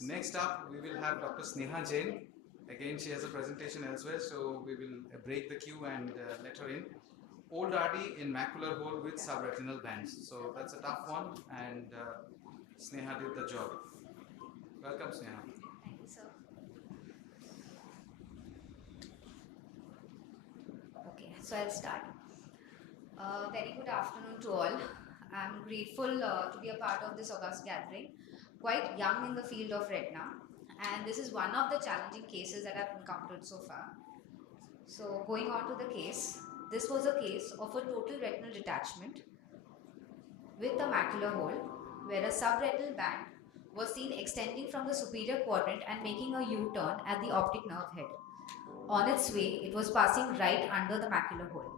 Next up, we will have Dr. Sneha Jain. Again, she has a presentation elsewhere, so we will break the queue and let her in. Old RD in macular hole with subretinal bands. So that's a tough one, and Sneha did the job. Welcome, Sneha. Thank you, sir. Okay, so I'll start. Very good afternoon to all. I'm grateful to be a part of this august gathering. Quite young in the field of retina, and this is one of the challenging cases that I've encountered so far. So, going on to the case, this was a case of a total retinal detachment with a macular hole where a subretinal band was seen extending from the superior quadrant and making a U turn at the optic nerve head. On its way, it was passing right under the macular hole.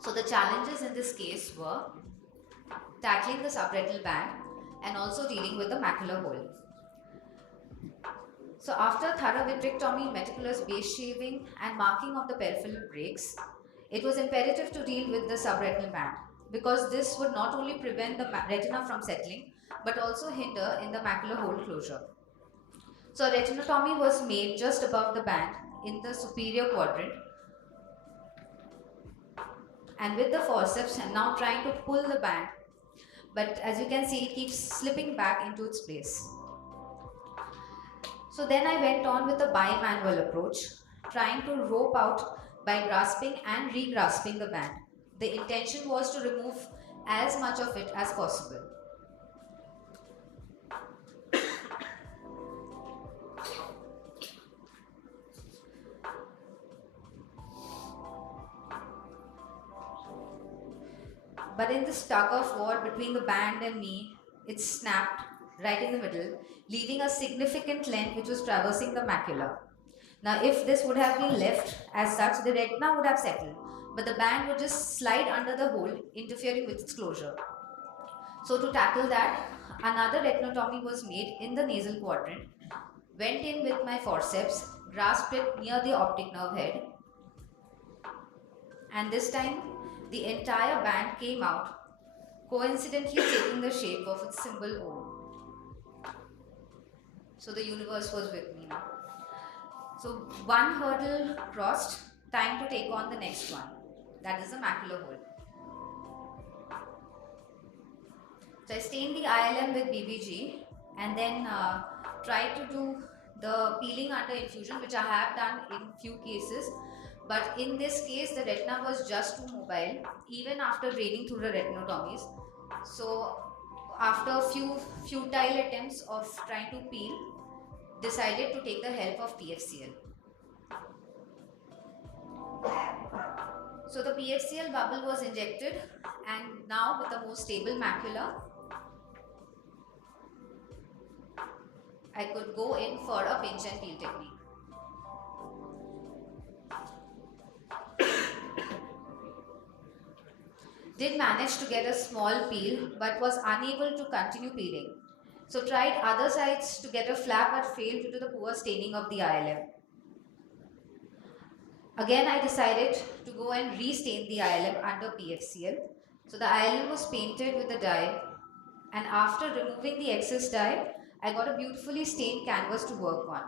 So, the challenges in this case were tackling the subretinal band and also dealing with the macular hole. So, after thorough vitrectomy, meticulous base shaving, and marking of the peripheral breaks, it was imperative to deal with the subretinal band because this would not only prevent the retina from settling but also hinder in the macular hole closure. So, retinotomy was made just above the band in the superior quadrant, and with the forceps, I'm now trying to pull the band, but as you can see, it keeps slipping back into its place. So then I went on with a bimanual approach, trying to rope out by grasping and re-grasping the band. The intention was to remove as much of it as possible. But in this tug of war between the band and me, it snapped right in the middle, leaving a significant length which was traversing the macula. Now, if this would have been left as such, the retina would have settled, but the band would just slide under the hole, interfering with its closure. So, to tackle that, another retinotomy was made in the nasal quadrant, went in with my forceps, grasped it near the optic nerve head, and this time the entire band came out, coincidentally taking the shape of its symbol O. So the universe was with me now. So one hurdle crossed, time to take on the next one. That is the macular hole. So I stained the ILM with BBG and then tried to do the peeling under infusion, which I have done in few cases. But in this case, the retina was just too mobile, even after draining through the retinotomies. So after a few futile attempts of trying to peel, decided to take the help of PFCL. So the PFCL bubble was injected, and now with a more stable macula, I could go in for a pinch and peel technique. Did manage to get a small peel but was unable to continue peeling. So tried other sides to get a flap but failed due to the poor staining of the ILM. Again, I decided to go and restain the ILM under PFCL. So the ILM was painted with the dye, and after removing the excess dye, I got a beautifully stained canvas to work on.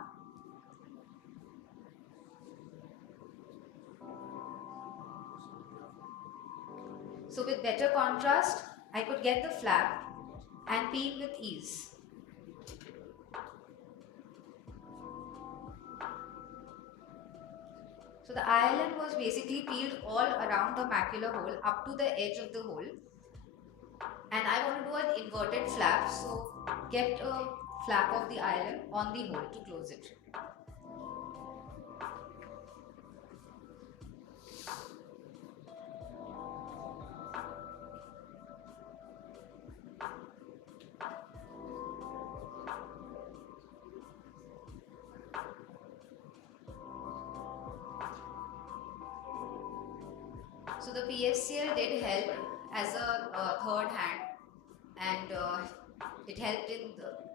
So with better contrast, I could get the flap and peel with ease. So the ILM was basically peeled all around the macular hole up to the edge of the hole. And I want to do an inverted flap, so kept a flap of the ILM on the hole to close it. So the PFCL did help as a third hand, and it helped in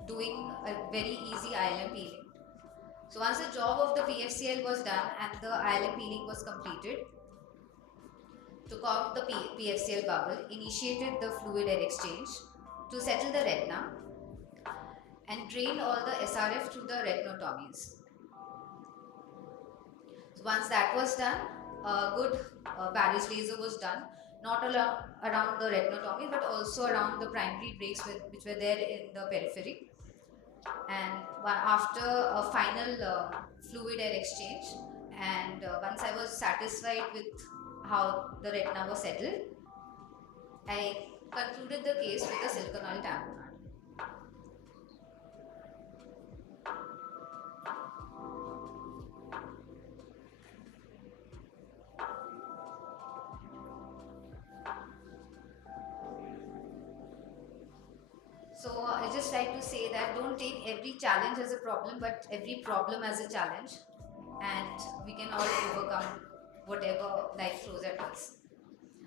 doing a very easy ILM peeling. So once the job of the PFCL was done and the ILM peeling was completed, took out the PFCL bubble, initiated the fluid air exchange to settle the retina, and drained all the SRF through the retinotomies. So once that was done, a good barrage laser was done, not around the retinotomy, but also around the primary breaks which were there in the periphery. And after a final fluid air exchange, and once I was satisfied with how the retina was settled, I concluded the case with a silicone oil tamponade. So I just like to say that don't take every challenge as a problem, but every problem as a challenge, and we can all overcome whatever life throws at us.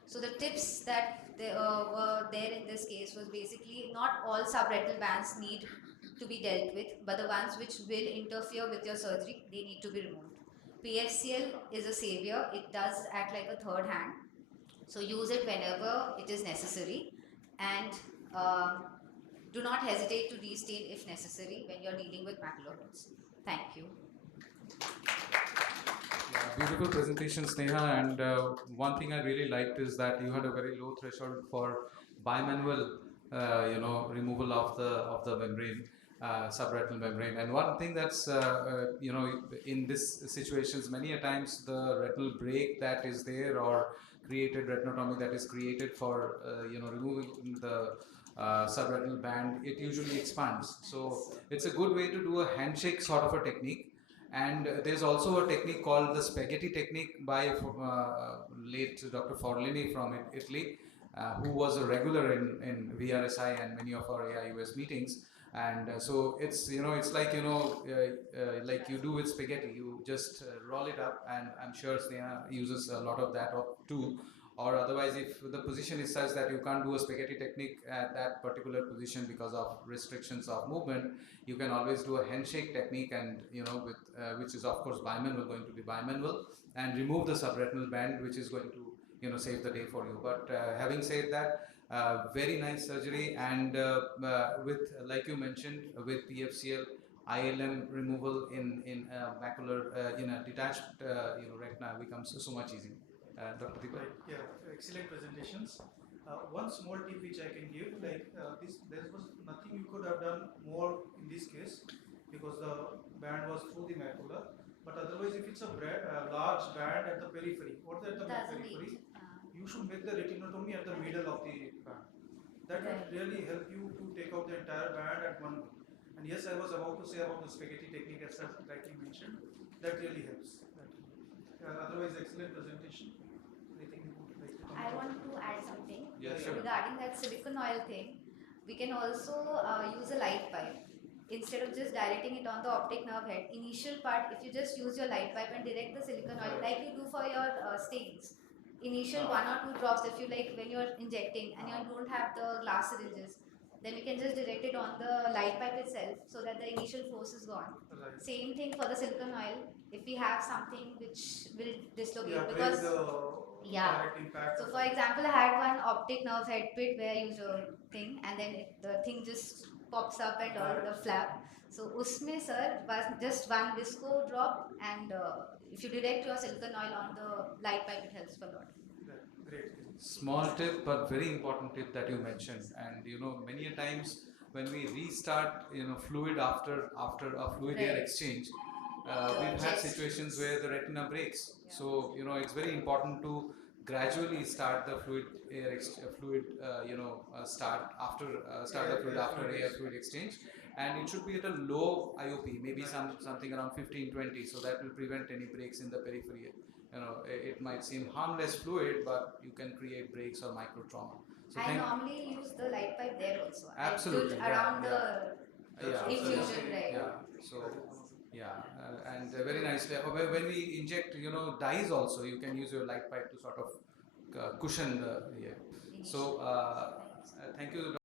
So the tips that were there in this case was basically not all subretinal bands need to be dealt with, but the ones which will interfere with your surgery, they need to be removed. PFCL is a savior. It does act like a third hand. So use it whenever it is necessary, and do not hesitate to restain if necessary when you're dealing with macular holes. Thank you. Beautiful presentation, Sneha. And one thing I really liked is that you had a very low threshold for bimanual, removal of the membrane, subretinal membrane. And one thing that's in this situations, many a times the retinal break that is there or created retinotomy that is created for removing the subretinal band, it usually expands. So it's a good way to do a handshake sort of a technique. And there's also a technique called the spaghetti technique by late Dr. Forlini from Italy, who was a regular in VRSI and many of our AIOS meetings. And so it's like like you do with spaghetti, you just roll it up, and I'm sure Sneha uses a lot of that too. Or otherwise, if the position is such that you can't do a spaghetti technique at that particular position because of restrictions of movement, you can always do a handshake technique, and with which is of course bimanual, going to be bimanual, and remove the subretinal band, which is going to save the day for you. But having said that, very nice surgery, and with, like you mentioned, with PFCL, ILM removal in macular in a detached retina becomes so much easy. Dr. Deepak? Right, yeah, excellent presentations. One small tip which I can give, like there was nothing you could have done more in this case because the band was through the macula. But otherwise, if it's a large band at the periphery or at the periphery, you should make the retinotomy at the middle of the band. That will really help you to take out the entire band at one go. And yes, I was about to say about the spaghetti technique, as like you mentioned, that really helps. Otherwise, excellent presentation. I want to add something. Yeah, sure. Regarding that silicone oil thing. We can also use a light pipe. Instead of just directing it on the optic nerve head, initial part, if you just use your light pipe and direct the silicone oil like you do for your stains, initial 1 or 2 drops, if you like, when you're injecting and you don't have the glass syringes, then you can just direct it on the light pipe itself so that the initial force is gone. Right. Same thing for the silicone oil. If we have something which will dislocate, Yeah, because direct impact. so for example, I had one optic nerve head pit where I used a thing, and then the thing just pops up and all the flap. So usme sir was just one visco drop, and if you direct your silicone oil on the light pipe, it helps a lot. Great. Small tip, but very important tip that you mentioned. And many a times when we restart fluid after a fluid air exchange, we've had situations where the retina breaks. So it's very important to gradually start the fluid start the fluid after air fluid exchange, and it should be at a low IOP, maybe something around 15-20, so that will prevent any breaks in the periphery. It might seem harmless fluid, but you can create breaks or micro trauma. So I normally use the light pipe there also. Absolutely, I do around the infusion, right? Yeah. So and very nicely. When we inject, dyes also, you can use your light pipe to sort of cushion the. Yeah. So thank you.